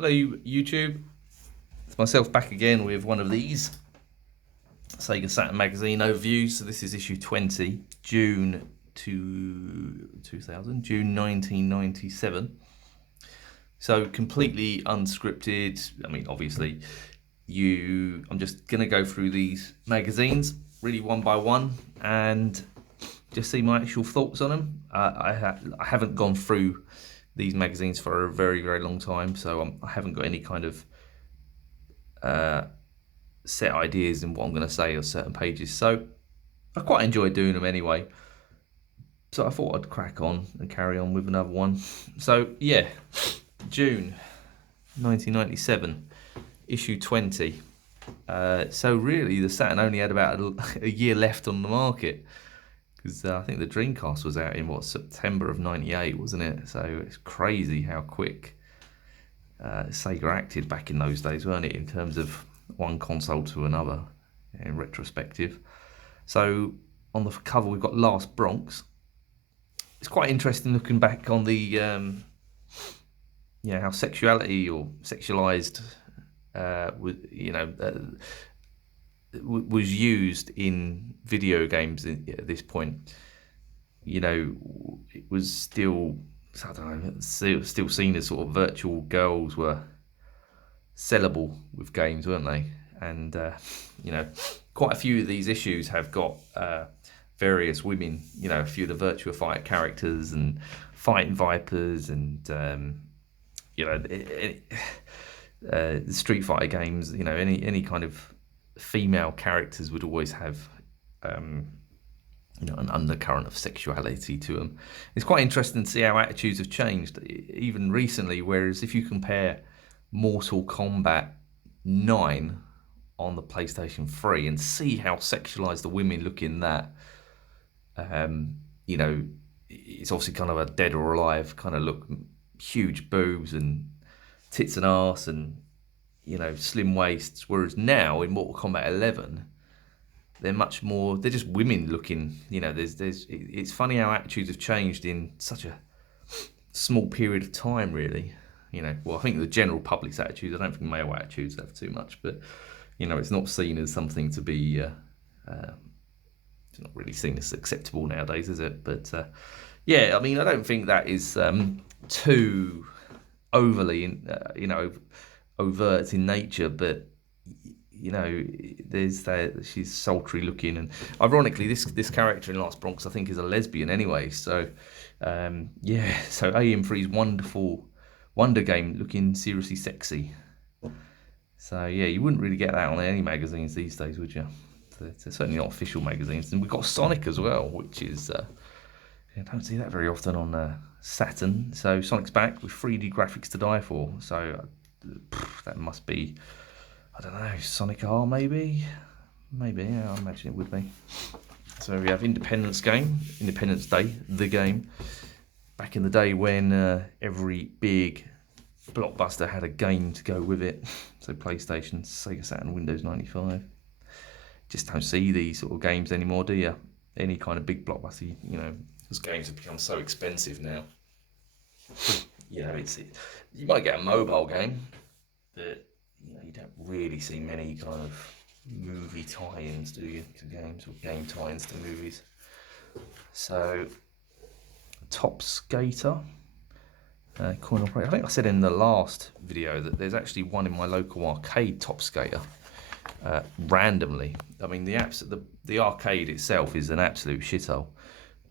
Hello YouTube, it's myself back again with one of these Sega Saturn magazine overviews. So this is issue 20, June 1997. So completely unscripted. I mean, obviously, I'm just gonna go through these magazines really one by one and just see my actual thoughts on them. I haven't gone through these magazines for a very, very long time, so I haven't got any kind of set ideas in what I'm going to say on certain pages. So I quite enjoy doing them anyway. So I thought I'd crack on and carry on with another one. So yeah, June 1997, issue 20. So really, the Saturn only had about a year left on the market. Because I think the Dreamcast was out in September of '98, wasn't it? So it's crazy how quick Sega acted back in those days, weren't it? In terms of one console to another, in retrospective. So on the cover we've got Last Bronx. It's quite interesting looking back on the how sexuality or sexualized was used in video games at this point. You know, it was still, I don't know, still seen as sort of virtual girls were sellable with games, weren't they? And quite a few of these issues have got various women. You know, a few of the Virtua Fighter characters and Fighting Vipers, and the Street Fighter games. You know, any kind of female characters would always have an undercurrent of sexuality to them. It's quite interesting to see how attitudes have changed even recently, whereas if you compare Mortal Kombat 9 on the PlayStation 3 and see how sexualized the women look in that, it's obviously kind of a Dead or Alive kind of look, huge boobs and tits and arse and slim waists, whereas now in Mortal Kombat 11 they're much more, they're just women looking. It's funny how attitudes have changed in such a small period of time, really. I think the general public's attitudes, I don't think male attitudes have too much, but it's not seen as something to be it's not really seen as acceptable nowadays, is it? But I don't think that is too overly overt in nature, but there's that, she's sultry looking, and ironically this character in Last Bronx I think is a lesbian anyway. So so AM3's wonderful Wonder Game looking seriously sexy. So yeah, you wouldn't really get that on any magazines these days, would you? They're certainly not official magazines. And we've got Sonic as well, which is I don't see that very often on Saturn. So Sonic's back with 3D graphics to die for. So that must be, I don't know, Sonic R maybe? Maybe, yeah, I imagine it would be. So we have Independence Day, the game. Back in the day when every big blockbuster had a game to go with it. So PlayStation, Sega Saturn, Windows 95. Just don't see these sort of games anymore, do you? Any kind of big blockbuster, those games have become so expensive now. You might get a mobile game, but you don't really see many kind of movie tie-ins, do you, to games, or game tie-ins to movies. So, Top Skater, coin operator. I think I said in the last video that there's actually one in my local arcade, Top Skater, randomly. I mean, the arcade itself is an absolute shithole,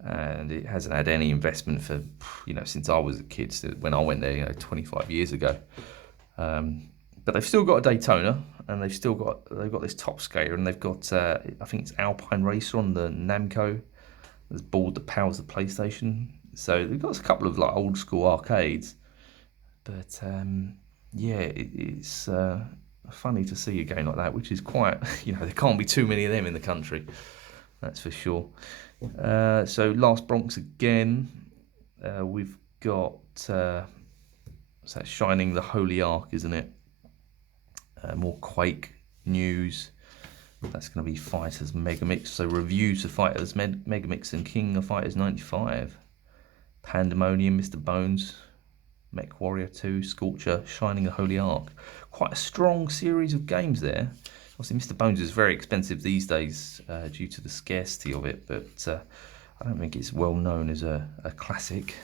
and it hasn't had any investment for since I was a kid, when I went there 25 years ago. But they've still got a Daytona, and they've got this Top Skater, and they've got I think it's Alpine Racer on the Namco, this board that powers the PlayStation. So they've got a couple of old school arcades, but it's funny to see a game like that, which is quite there can't be too many of them in the country, that's for sure. So Last Bronx again, we've got what's that, Shining the Holy Ark, isn't it? More Quake news. That's going to be Fighters Megamix. So reviews of Fighters Megamix and King of Fighters 95. Pandemonium, Mr. Bones, Mech Warrior 2, Scorcher, Shining the Holy Ark. Quite a strong series of games there. Obviously, Mr. Bones is very expensive these days due to the scarcity of it, but I don't think it's well known as a classic.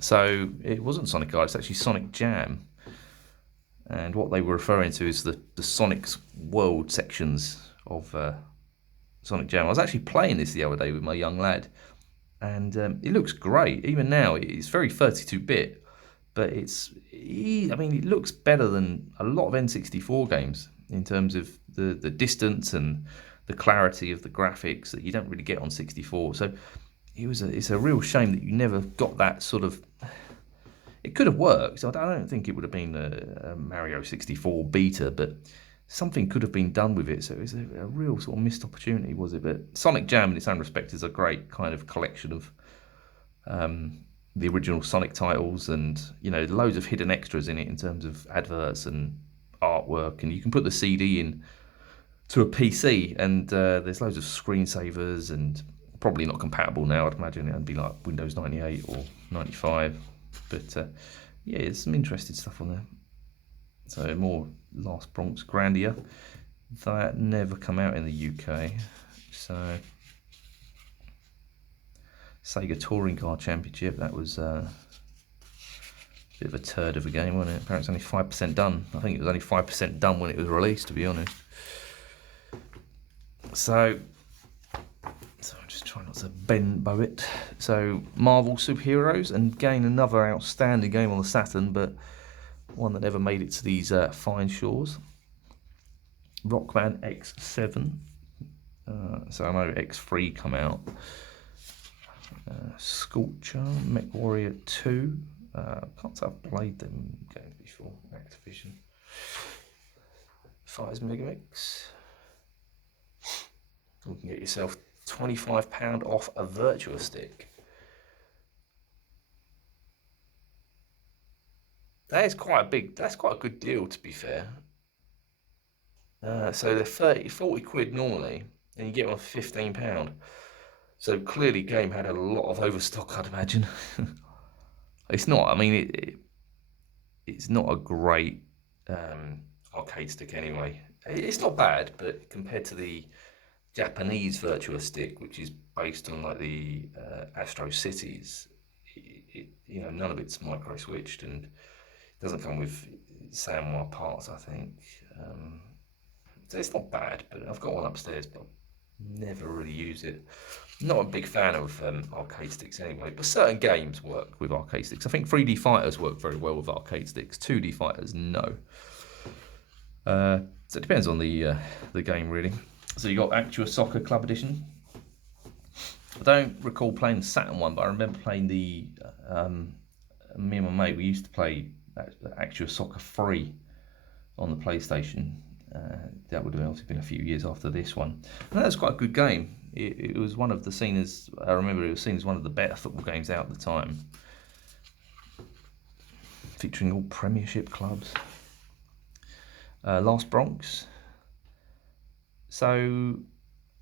So it wasn't Sonic R, it's actually Sonic Jam. And what they were referring to is the Sonic's World sections of Sonic Jam. I was actually playing this the other day with my young lad, and it looks great. Even now, it's very 32-bit, but it looks better than a lot of N64 games in terms of the distance and the clarity of the graphics that you don't really get on 64. So it's a real shame that you never got that sort of... It could have worked. I don't think it would have been a Mario 64 beta, but something could have been done with it. So it was a real sort of missed opportunity, was it? But Sonic Jam, in its own respect, is a great kind of collection of the original Sonic titles, and loads of hidden extras in it in terms of adverts and artwork. And you can put the CD in to a PC, and there's loads of screensavers, and probably not compatible now. I'd imagine it'd be like Windows 98 or 95. But yeah, there's some interesting stuff on there. So more Last Bronx Grandia. That never come out in the UK. So Sega Touring Car Championship, that was a bit of a turd of a game, wasn't it? Apparently it's only 5% done. I think it was only 5% done when it was released, to be honest. So I'm just trying not to bend bow it. So Marvel Superheroes, and again another outstanding game on the Saturn, but one that never made it to these fine shores. Rockman X7. So I know X3 come out. Scorcher, Mech Warrior 2. Can't say I've played them games before. Activision. Fires Megamix. You can get yourself £25 off a Virtua Stick. That's quite a good deal, to be fair. So they're 40 quid normally, and you get one for £15. So clearly Game had a lot of overstock, I'd imagine. It's not, it's not a great arcade stick anyway. It's not bad, but compared to the Japanese Virtua Stick, which is based on like the Astro Cities, none of it's micro switched, and it doesn't come with SAMWA parts, I think. So it's not bad, but I've got one upstairs, but never really use it. Not a big fan of arcade sticks anyway, but certain games work with arcade sticks. I think 3D fighters work very well with arcade sticks. 2D fighters, no. So it depends on the game, really. So you got Actua Soccer Club Edition. I don't recall playing the Saturn one, but I remember playing the... me and my mate, we used to play Actua Soccer 3 on the PlayStation. That would have obviously been a few years after this one. And that was quite a good game. It was one of the seen as... I remember it was seen as one of the better football games out at the time. Featuring all Premiership clubs. Last Bronx. So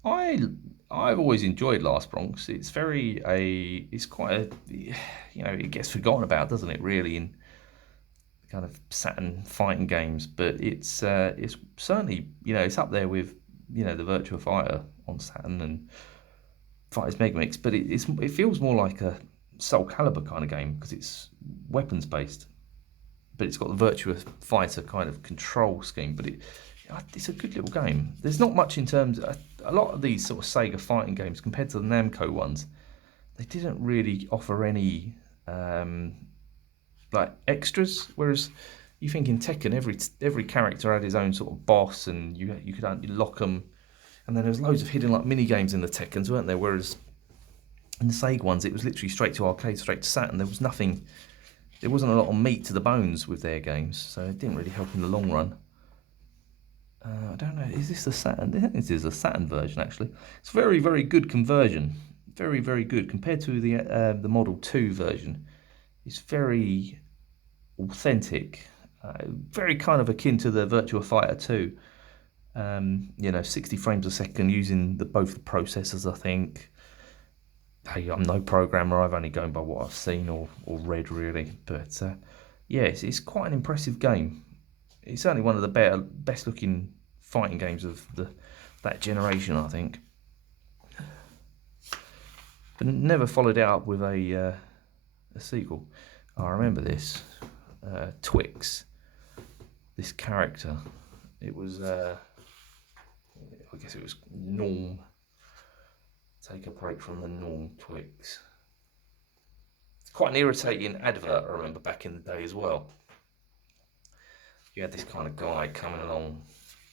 I've always enjoyed Last Bronx. It's quite a, it gets forgotten about, doesn't it, really, in kind of Saturn fighting games, but it's certainly, it's up there with, the Virtua Fighter on Saturn and Fighters Megamix, but it feels more like a Soul Calibur kind of game because it's weapons based, but it's got the Virtua Fighter kind of control scheme, but it's a good little game. There's not much in terms of, a lot of these sort of Sega fighting games compared to the Namco ones, they didn't really offer any like extras, whereas you think in Tekken every character had his own sort of boss, and you could unlock them, and then there was loads of hidden like mini games in the Tekkens, weren't there? Whereas in the Sega ones, it was literally straight to arcade, straight to Saturn. There wasn't a lot of meat to the bones with their games, so it didn't really help in the long run. I don't know, is this the Saturn? I think this is a Saturn version, actually. It's very, very good conversion. Very, very good. Compared to the Model 2 version, it's very authentic. Very kind of akin to the Virtua Fighter 2. 60 frames a second using both the processors, I think. hey, I'm no programmer. I've only gone by what I've seen or read really. But yeah, it's quite an impressive game. It's certainly one of the best looking fighting games of that generation, I think. But never followed it up with a sequel. I remember this. Twix, this character. It was, I guess it was Norm. Take a break from the norm, Twix. It's quite an irritating advert, I remember, back in the day as well. You had this kind of guy coming along,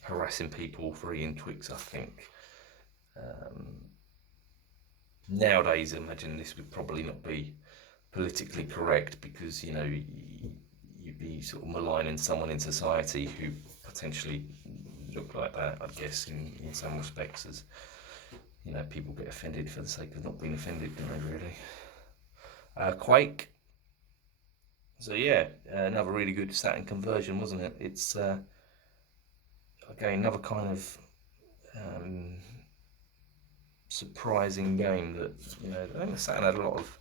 harassing people for eating Twix, I think. Nowadays, I imagine this would probably not be politically correct because, you know, you'd be sort of maligning someone in society who potentially looked like that, I guess, in some respects, as, you know, people get offended for the sake of not being offended, don't they, really? Quake. So yeah, another really good Saturn conversion, wasn't it? It's again another kind of surprising game that, you know, I think the Saturn had a lot of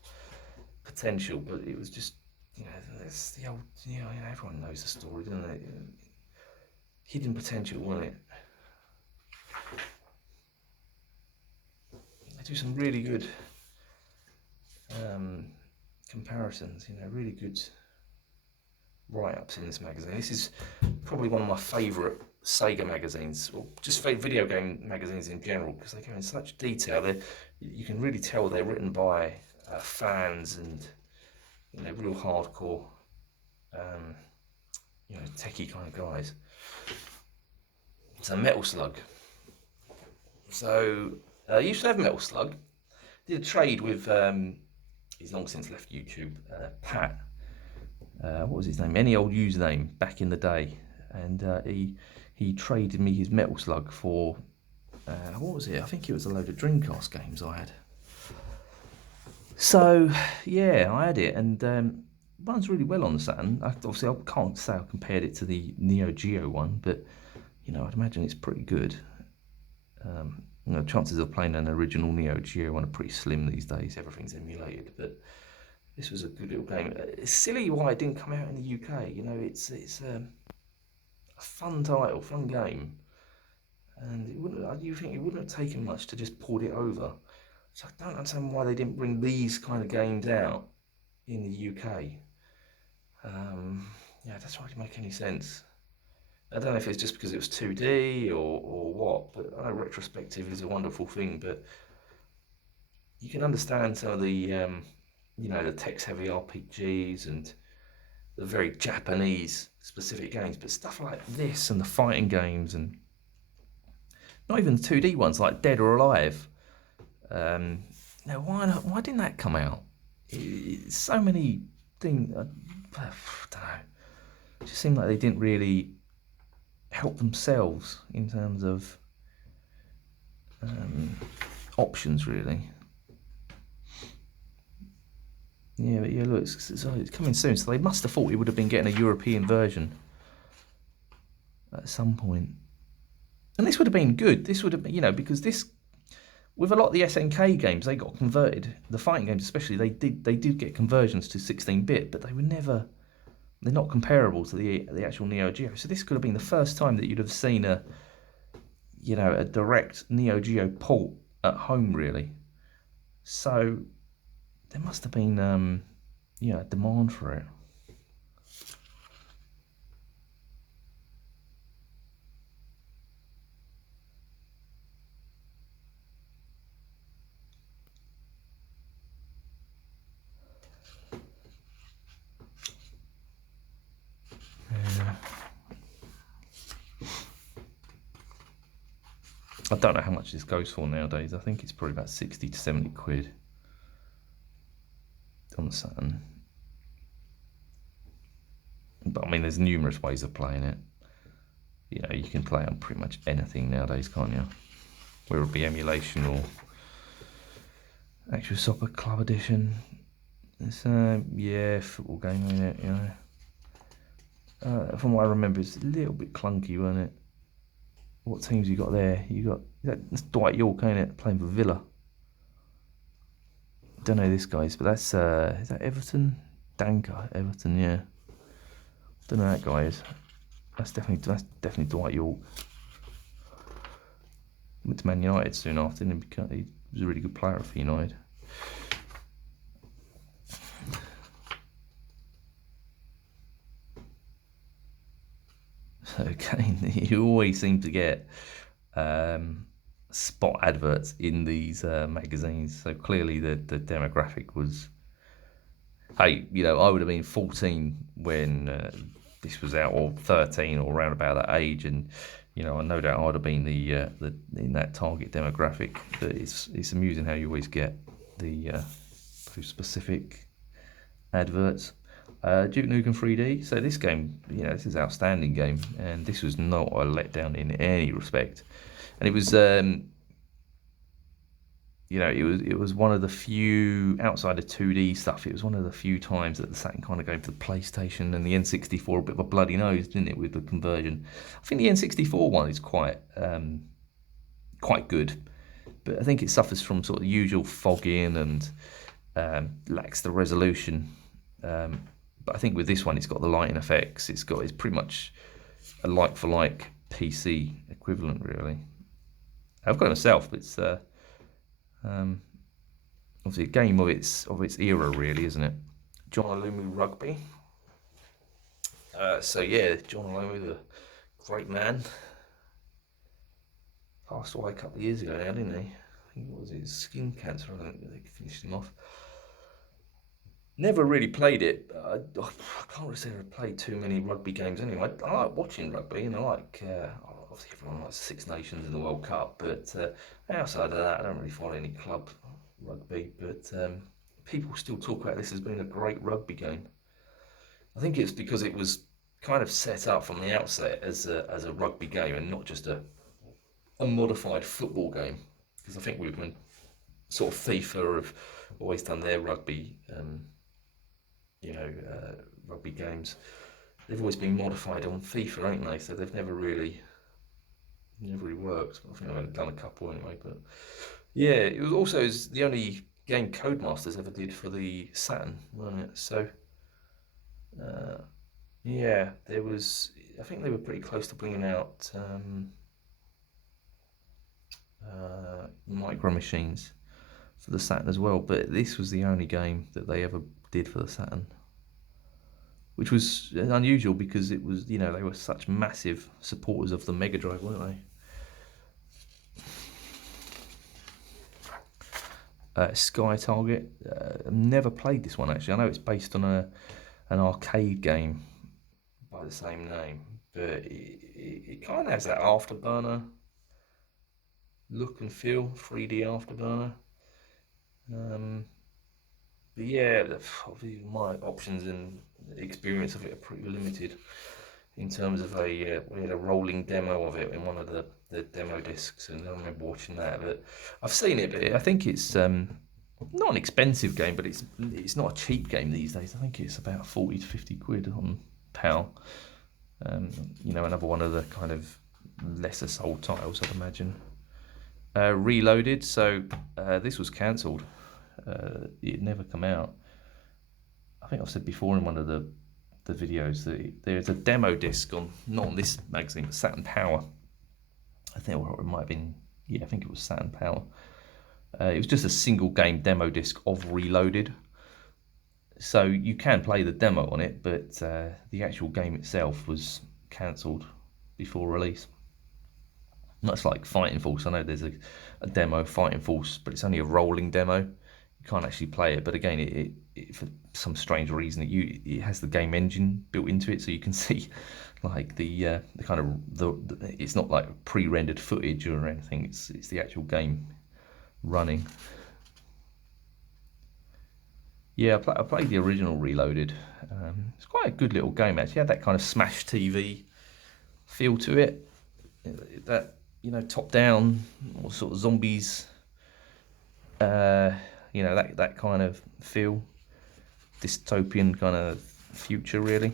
potential, but it was just, you know, it's the old, you know, everyone knows the story, doesn't it? Hidden potential, wasn't it? They do some really good comparisons, you know, really good write-ups in this magazine. This is probably one of my favourite Sega magazines, or just video game magazines in general, because they go in such detail. You can really tell they're written by fans and, you know, real hardcore, you know, techie kind of guys. So Metal Slug. So I used to have Metal Slug. Did a trade with, he's long since left YouTube, Pat. What was his name? Any old username back in the day, and he traded me his Metal Slug for what was it? I think it was a load of Dreamcast games I had. So yeah, I had it, and runs really well on the Saturn. Obviously, I can't say I compared it to the Neo Geo one, but you know, I'd imagine it's pretty good. You know, chances of playing an original Neo Geo one are pretty slim these days. Everything's emulated, but this was a good little game. It's silly why it didn't come out in the UK. You know, it's a fun title, fun game, and it wouldn't. You think it wouldn't have taken much to just port it over. So I don't understand why they didn't bring these kind of games out in the UK. Yeah, that doesn't really make any sense. I don't know if it's just because it was 2D or what, but I know retrospective is a wonderful thing, but you can understand some of the, you know, the text-heavy RPGs and the very Japanese specific games, but stuff like this and the fighting games, and not even the 2D ones like Dead or Alive. You know, why didn't that come out? So many things, I don't know. It just seemed like they didn't really help themselves in terms of options, really. Yeah, but yeah, look, it's coming soon, so they must have thought we would have been getting a European version at some point. And this would have been good. This would have been, you know, because this, with a lot of the SNK games, they got converted. The fighting games, especially, they did get conversions to 16-bit, but they were never, they're not comparable to the actual Neo Geo. So this could have been the first time that you'd have seen a, you know, a direct Neo Geo port at home, really. So there must have been, yeah, demand for it. Yeah. I don't know how much this goes for nowadays. I think it's probably about 60 to 70 quid on the Saturn. But I mean, there's numerous ways of playing it. You know, you can play on pretty much anything nowadays, can't you? Whether it be emulation or actual Soccer Club Edition. It's yeah, football game, isn't it? You know. From what I remember, it's a little bit clunky, wasn't it? What teams you got there? That's Dwight York, ain't it? Playing for Villa. Don't know this guy's, but that's is that Everton? Danker, Everton, yeah. Don't know who that guy is. That's definitely Dwight York. Went to Man United soon after, and he was a really good player for United. So again, you always seem to get spot adverts in these magazines. So clearly the demographic was, hey, you know, I would have been 14 when this was out, or 13, or around about that age, and you know, I no doubt I'd have been the in that target demographic. But it's amusing how you always get the those specific adverts. Duke Nukem 3D. So this game, you know, this is an outstanding game, and this was not a letdown in any respect. And it was, you know, it was one of the few, outside of 2D stuff, it was one of the few times that the Saturn kind of gave the PlayStation and the N64 a bit of a bloody nose, didn't it, with the conversion. I think the N64 one is quite good, but I think it suffers from sort of the usual fogging and lacks the resolution. But I think with this one, it's got the lighting effects. It's pretty much a like for like PC equivalent, really. I've got it myself, but it's obviously a game of its era, really, isn't it? John Olumu Rugby. So yeah, John Olumu, the great man, passed away a couple of years ago now, didn't he? I think it was his skin cancer. I think they finished him off. Never really played it. I can't really say I've played too many rugby games anyway. I like watching rugby, and I like, obviously everyone likes Six Nations in the World Cup, but outside of that, I don't really follow any club rugby. But people still talk about this as being a great rugby game. I think it's because it was kind of set up from the outset as a rugby game and not just a modified football game. Because I think when sort of FIFA have always done their rugby. Rugby games, they've always been modified on FIFA, haven't they? So they've never really worked. I think I've done a couple anyway, but yeah, it was also the only game Codemasters ever did for the Saturn, wasn't it? So yeah, there was. I think they were pretty close to bringing out Micro Machines for the Saturn as well, but this was the only game that they ever did for the Saturn, which was unusual because it was, you know, they were such massive supporters of the Mega Drive, weren't they? Sky Target. I've never played this one actually. I know it's based on an arcade game by the same name, but it kind of has that Afterburner look and feel, 3D Afterburner. But yeah, obviously my options and experience of it are pretty limited in terms of we had a rolling demo of it in one of the demo discs, and I remember watching that. But I've seen it, but I think it's not an expensive game, but it's not a cheap game these days. I think it's about 40 to 50 quid on PAL. You know, another one of the kind of lesser sold titles, I'd imagine. Reloaded, so this was cancelled. It never come out. I think I've said before in one of the videos that there's a demo disc on, not on this magazine, but Saturn Power. I think it might have been, yeah, I think it was Saturn Power. It was just a single game demo disc of Reloaded. So you can play the demo on it, but the actual game itself was cancelled before release. Much like Fighting Force, I know there's a demo of Fighting Force, but it's only a rolling demo. You can't actually play it. But again, it for some strange reason, it has the game engine built into it, so you can see like the kind of it's not like pre-rendered footage or anything. It's the actual game running. Yeah, I played the original Reloaded. It's quite a good little game actually. It had that kind of Smash TV feel to it. That, you know, top down or sort of zombies. You know, that kind of feel, dystopian kind of future, really.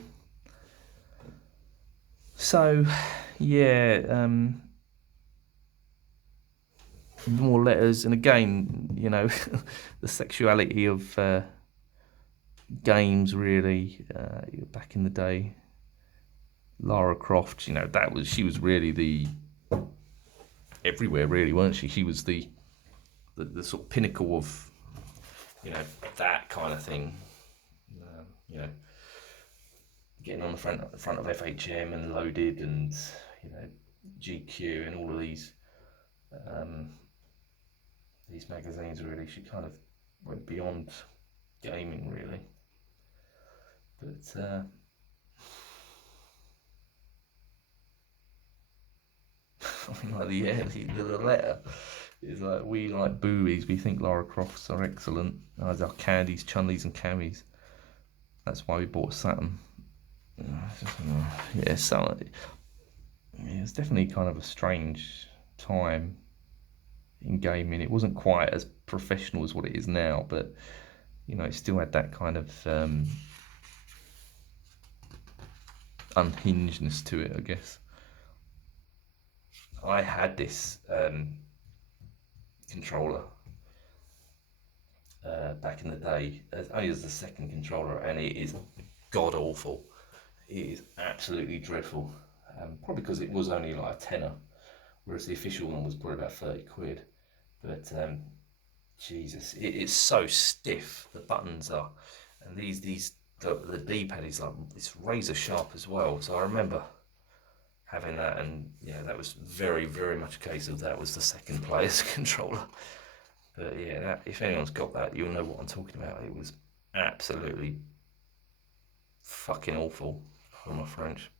So, yeah, more letters, and again, you know, the sexuality of games really back in the day. Lara Croft, you know, she was really the everywhere really, weren't she? She was the sort of pinnacle of, you know, that kind of thing. You know, getting on the front of FHM and Loaded and, you know, GQ and all of these magazines really. She kind of went beyond gaming really. But I mean, like the letter is like, we like boobies, we think Lara Crofts are excellent, as are candies, chunlies and cammies. That's why we bought a Saturn. Yeah, so it's definitely kind of a strange time in gaming. It wasn't quite as professional as what it is now, but you know, it still had that kind of unhingedness to it, I guess. I had this controller back in the day, only as the second controller, and it is god awful. It is absolutely dreadful. Probably because it was only like a tenner, whereas the official one was probably about 30 quid. But Jesus, it's so stiff. The buttons are, and the D-pad is like, it's razor sharp as well. So I remember having that, and yeah, that was very, very much a case of that was the second player's controller. But yeah, if anyone's got that, you'll know what I'm talking about. It was absolutely fucking awful, for my French.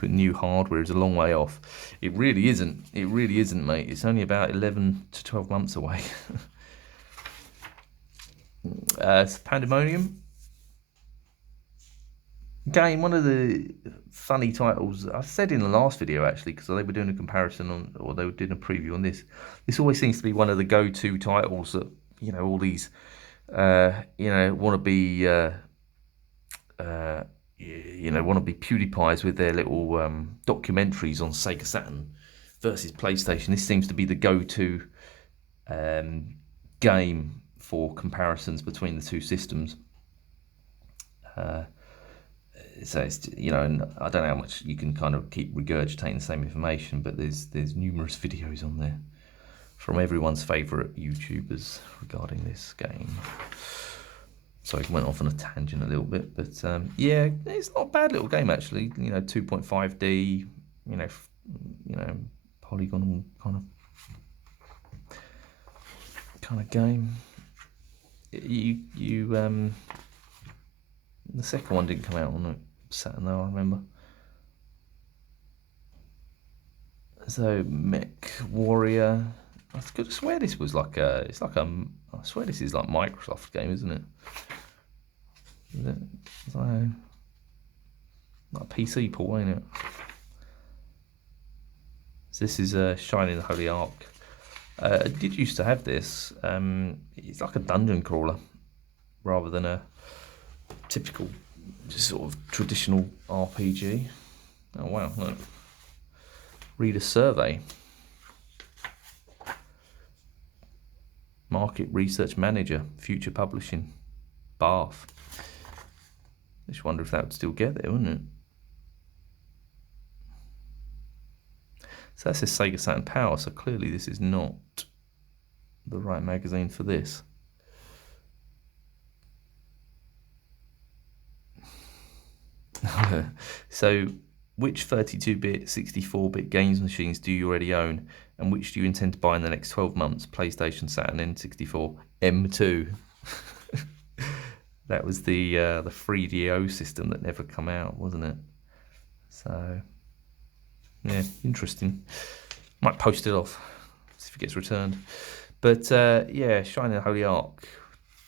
But new hardware is a long way off. It really isn't. It really isn't, mate. It's only about 11 to 12 months away. It's Pandemonium game, one of the funny titles. I said in the last video actually, because they were doing a comparison on, or they were doing a preview on this. This always seems to be one of the go-to titles that, you know, all these you know, want to be you know, want to be PewDiePies with their little documentaries on Sega Saturn versus PlayStation. This seems to be the go-to game for comparisons between the two systems. So it's, you know, and I don't know how much you can kind of keep regurgitating the same information, but there's numerous videos on there from everyone's favourite YouTubers regarding this game. So I went off on a tangent a little bit, but yeah, it's not a bad little game actually. You know, 2.5D, you know, polygonal kind of game. The second one didn't come out on Saturn though, I remember. So Mech Warrior. I swear this was like I swear this is like Microsoft game, isn't it? It's like a PC port, ain't it? So this is Shining the Holy Ark. I did used to have this. It's like a dungeon crawler rather than a typical, just sort of traditional RPG. Oh wow, look. Read a survey. Market Research Manager, Future Publishing, Bath. I just wonder if that would still get there, wouldn't it? So that says Sega Saturn Power, so clearly this is not the right magazine for this. So, which 32-bit, 64-bit games machines do you already own, and which do you intend to buy in the next 12 months? PlayStation, Saturn, N64, M2. That was the 3DO system that never come out, wasn't it? So, yeah, interesting. Might post it off, see if it gets returned. But yeah, Shining the Holy Ark,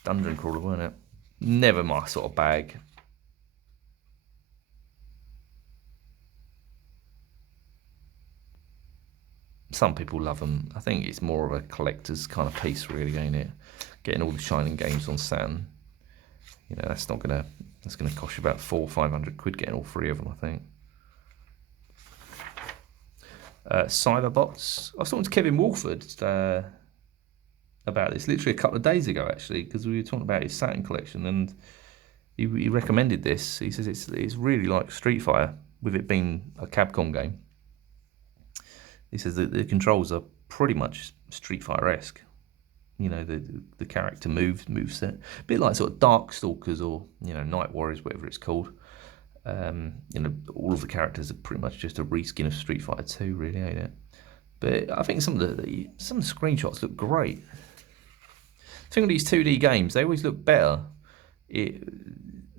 dungeon crawler, weren't it? Never my sort of bag. some people love them. I think it's more of a collector's kind of piece, really, ain't it? Getting all the Shining games on Saturn. You know, that's gonna cost you about £400-500 getting all 3 of them, I think. Cyberbots. I was talking to Kevin Wolford about this literally a couple of days ago, actually, because we were talking about his Saturn collection, and he recommended this. He says it's really like Street Fighter, with it being a Capcom game. He says that the controls are pretty much Street Fighter-esque. You know, the character moveset, a bit like sort of Darkstalkers or, you know, Night Warriors, whatever it's called. You know, all of the characters are pretty much just a reskin of Street Fighter 2, really, ain't it? But I think some of the screenshots look great. The thing with these 2D games, they always look better.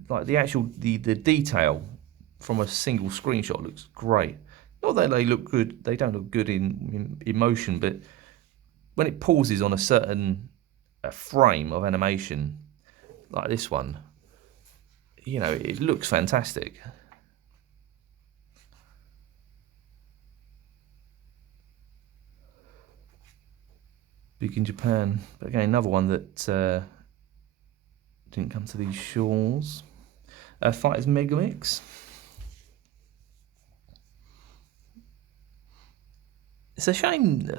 Like the detail from a single screenshot looks great. Not that they look good, they don't look good in motion, but when it pauses on a certain frame of animation, like this one, you know, it looks fantastic. Big in Japan, but again, another one that didn't come to these shores. Fighters Megamix. It's a shame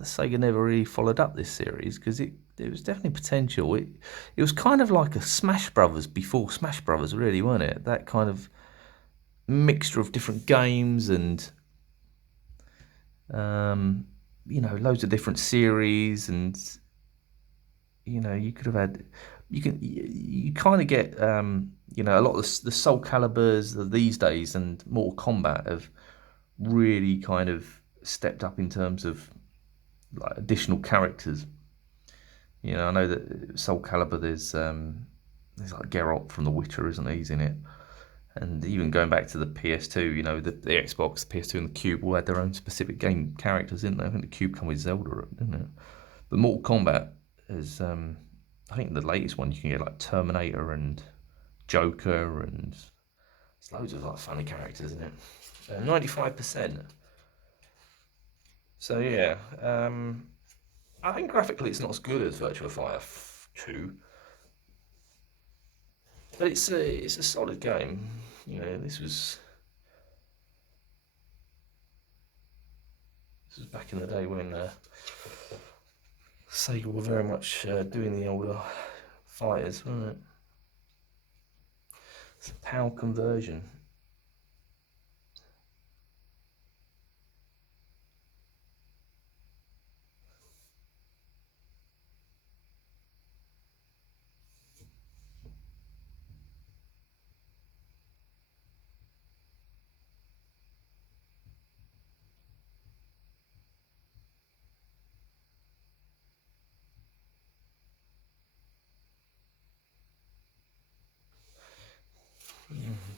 Sega never really followed up this series, because it was definitely potential. It was kind of like a Smash Brothers before Smash Brothers, really, wasn't it? That kind of mixture of different games and you know, loads of different series, and you know, you could have had, you kind of get you know, a lot of the Soul Caliburs of these days and Mortal Kombat have really kind of stepped up in terms of like additional characters. You know, I know that Soul Calibur, there's like Geralt from The Witcher, isn't he? He's in it. And even going back to the PS2, you know, the Xbox, the PS2 and the Cube all had their own specific game characters, didn't they? I think the Cube come with Zelda, didn't it? But Mortal Kombat is, I think the latest one, you can get like Terminator and Joker, and there's loads of like funny characters in it. 95%. So yeah, I think graphically it's not as good as Virtua Fighter 2, but it's a solid game. You know, this was back in the day when Sega were very much doing the older fighters, wasn't it? It's a PAL conversion.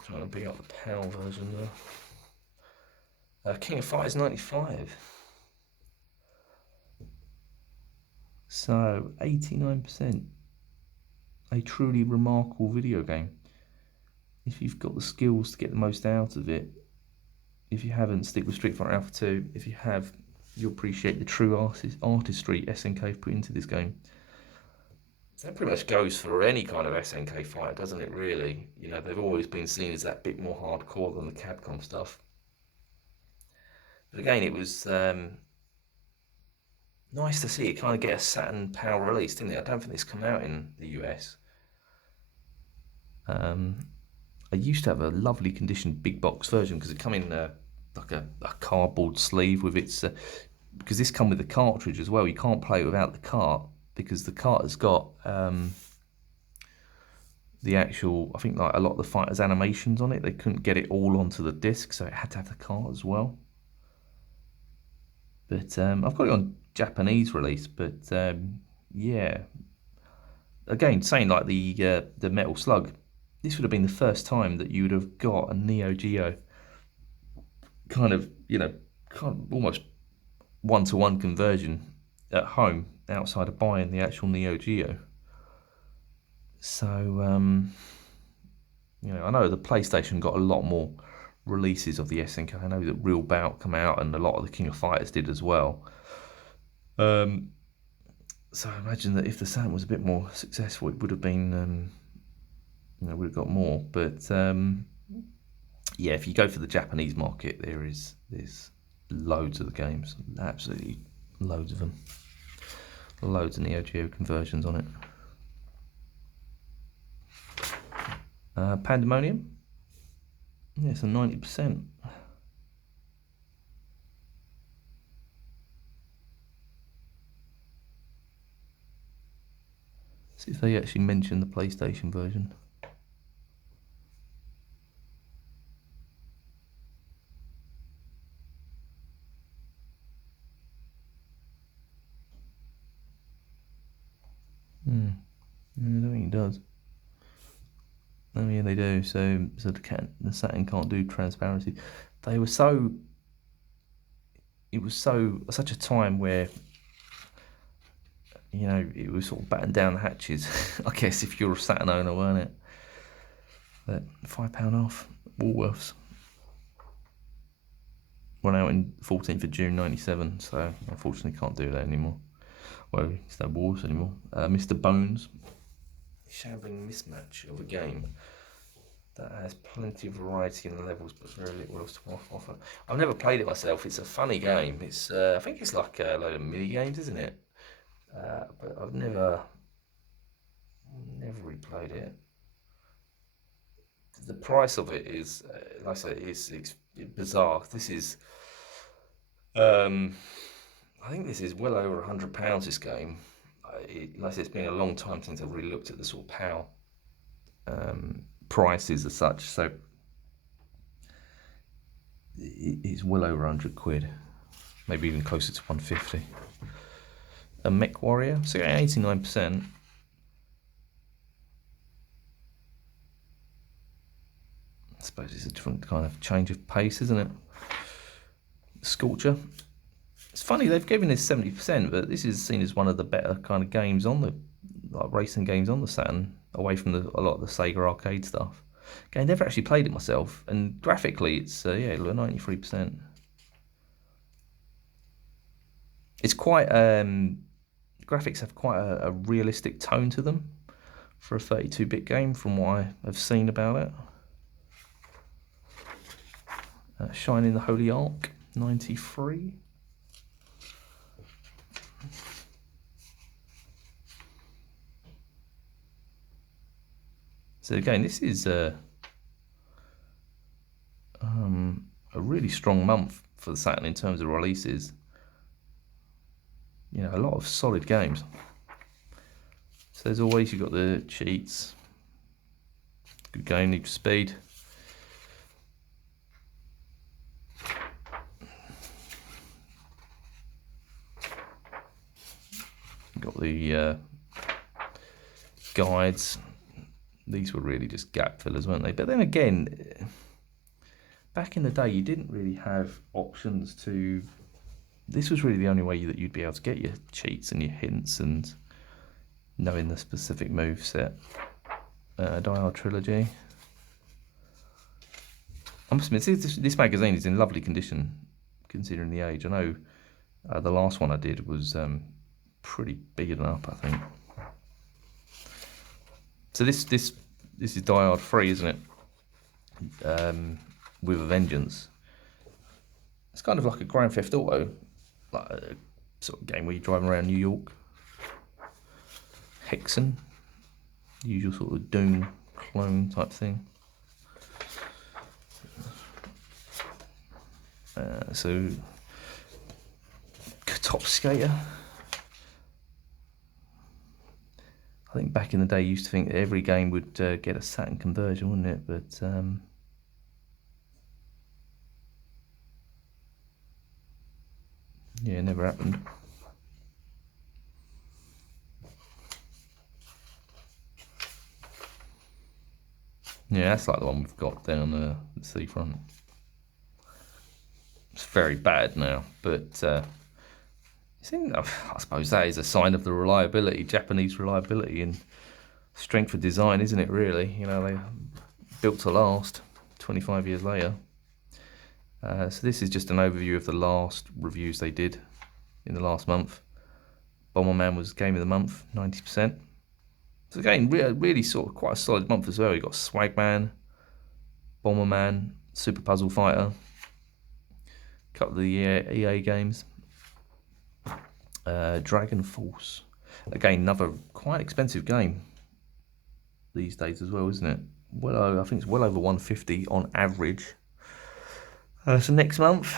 Trying to pick up the PAL version there. King of Fighters 95. So 89%. A truly remarkable video game. If you've got the skills to get the most out of it. If you haven't, stick with Street Fighter Alpha 2. If you have, you'll appreciate the true artistry SNK have put into this game. That pretty much goes for any kind of SNK fighter, doesn't it, really? You know, they've always been seen as that bit more hardcore than the Capcom stuff. But again, it was nice to see it kind of get a Saturn PAL release, didn't it? I don't think it's come out in the US. I used to have a lovely condition big box version, because it come in like a cardboard sleeve with its... because this come with the cartridge as well. You can't play it without the cart, because the cart has got the actual, I think like a lot of the fighters' animations on it. They couldn't get it all onto the disc, so it had to have the cart as well. But I've got it on Japanese release, but yeah. Again, saying like the Metal Slug, this would have been the first time that you would have got a Neo Geo kind of, you know, kind of almost one-to-one conversion at home, outside of buying the actual Neo Geo. So, you know, I know the PlayStation got a lot more releases of the SNK. I know that Real Bout come out, and a lot of the King of Fighters did as well. So I imagine that if the Saturn was a bit more successful, it would have been, would have got more. But yeah, if you go for the Japanese market, there's loads of the games, absolutely loads of them, loads of Neo Geo conversions on it. Pandemonium, yeah, so 90%. See if they actually mention the PlayStation version. I don't think it does. Oh yeah, they do. So the Saturn can't do transparency. They were so. It was such a time where, it was sort of batting down the hatches. I guess if you're a Saturn owner, weren't it? But £5 off, Woolworths. Went out in 14th of June '97, so unfortunately can't do that anymore. Well, it's no Woolworths anymore. Mr. Bones, shambling mismatch of a game that has plenty of variety in the levels, but very little else to offer. I've never played it myself. It's a funny game. It's I think it's like a load of mini games, isn't it? But I've never replayed it. The price of it is, like I say, it's bizarre. This is, I think this is well over £100. This game. Like I say, it's been a long time since I've really looked at the sort of PAL prices as such. So it's well over £100, maybe even closer to 150. A Mech Warrior, so 89%. I suppose it's a different kind of change of pace, isn't it? Scorcher. It's funny, they've given this 70%, but this is seen as one of the better kind of games on the, like racing games on the Saturn, away from a lot of the Sega arcade stuff. Okay, I never actually played it myself, and graphically it's, 93%. It's quite, graphics have quite a realistic tone to them for a 32-bit game from what I have seen about it. Shining the Holy Ark, 93. So again, this is a really strong month for the Saturn in terms of releases. A lot of solid games. So as always, you've got the cheats. Good game, Need for Speed. Got the guides. These were really just gap fillers, weren't they? But then again, back in the day, you didn't really have options to. This was really the only way that you'd be able to get your cheats and your hints and knowing the specific move set. Die Hard Trilogy. I must admit, this magazine is in lovely condition, considering the age. I know the last one I did was pretty beaten up, I think. So this is Die Hard 3, isn't it? With a vengeance. It's kind of like a Grand Theft Auto, like a sort of game where you're driving around New York. Hexen, the usual sort of Doom clone type thing. So Top Skater. I think back in the day, you used to think that every game would get a Saturn conversion, wouldn't it? But yeah, it never happened. Yeah, that's like the one we've got down the seafront. It's very bad now, but I suppose that is a sign of the reliability, Japanese reliability and strength of design, isn't it, really? They built to last 25 years later. So this is just an overview of the last reviews they did in the last month. Bomberman was Game of the Month, 90%. So again, really sort of quite a solid month as well. You got Swagman, Bomberman, Super Puzzle Fighter, a couple of the EA games. Dragon Force. Again, another quite expensive game these days as well, isn't it? Well, I think it's well over 150 on average. So next month,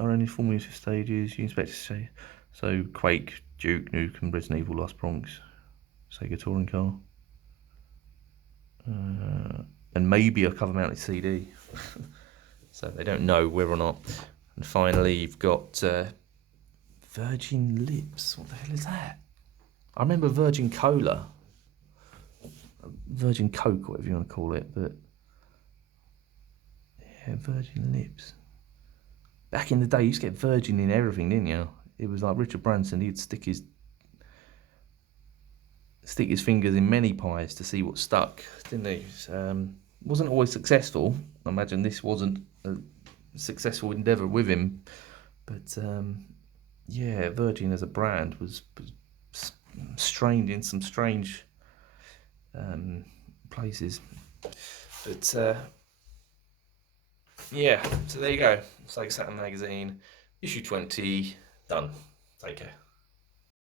are only Formula stages you expect to see? So Quake, Duke Nukem, Resident Evil, Lost Bronx, Sega Touring Car, and maybe a cover mounted CD. So they don't know whether or not. And finally, you've got Virgin Lips. What the hell is that? I remember Virgin Cola, Virgin Coke, whatever you want to call it, but yeah, Virgin Lips. Back in the day, you used to get Virgin in everything, didn't you? It was like Richard Branson. He'd stick his fingers in many pies to see what stuck, didn't he? Wasn't always successful. I imagine this wasn't a successful endeavour with him, but yeah, Virgin as a brand was strained in some strange places. But yeah, so there you go. Sega Saturn magazine, issue 20, done. Take care.